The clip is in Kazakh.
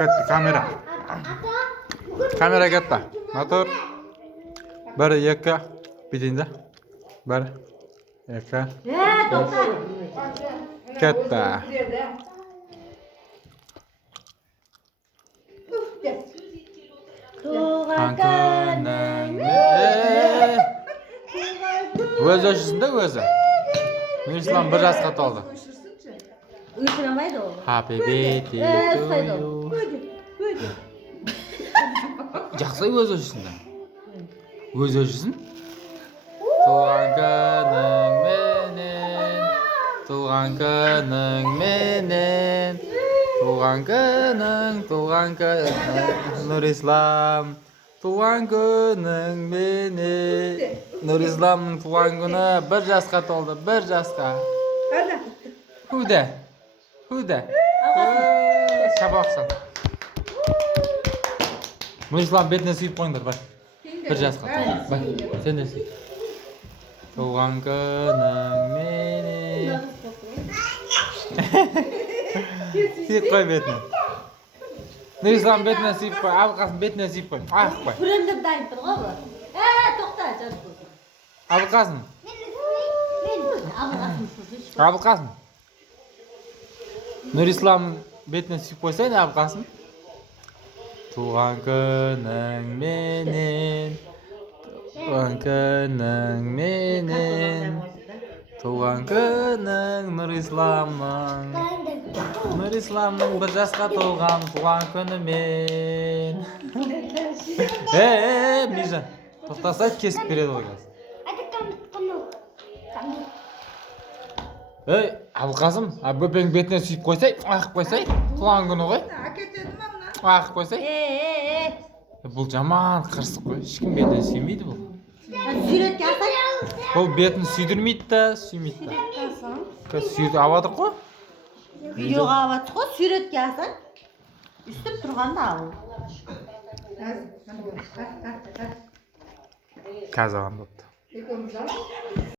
Ketdi kamera. Kamera ketdi. Motor. 1 2 bitingda. 1 2 ketdi. Tug'an O'zi o'shisida o'zi. Islom bir jasqa toldi. Uyqulamaydi u. Happy birthday to you. Жақсы өз өшісінде. Өз өшісін. Туған күнің менен. Туған күнің менен. Туған күнің, туған күнің. Нұрислам. Туған күнің менен. Нұрисламның туған күні 1 жасқа толды. 1 жасқа. Худе. Худе. Шабақсан. Нұрислам бетіне сүйіп қойыңдар, бар. 1 жасқа. Бар, сен де сүйіп. Туған күнің менен. Сүйіп қой бетіне. Нұрислам бетіне сүйіп қой, Абылқасым бетіне сүйіп қой. Ақ қой. Күрендеп дайын тұр ғой бұл. Тоқта, жарып болсын. Абылқасым. Абылқасым. Абылқасым. Нұрислам бетіне сүйіп қойсайын, Абылқасым. Туған күнің менен. Туған күнің менен. Туған күнің Нұрисламның. Нұрисламның 1 жасқа толған туған күнімен. Мижан, тоқтасай кесіп береді ғой қазір. Абылқасым, бөпең бетіне сүйіп қойсай, ақып қойсай, туған күні ғой. Ақып қойсай. Бұл жаман қырсық қой, ешкім бетіне сүймейді бұл. Суретке алсаң? Бұл бетін сүйдірмейді да, сүймейді да. Сүйді авадық қой. Видеоға авадық қой, суретке алсаң. Үстіп тұрғанда ал. Қазір ағам допты.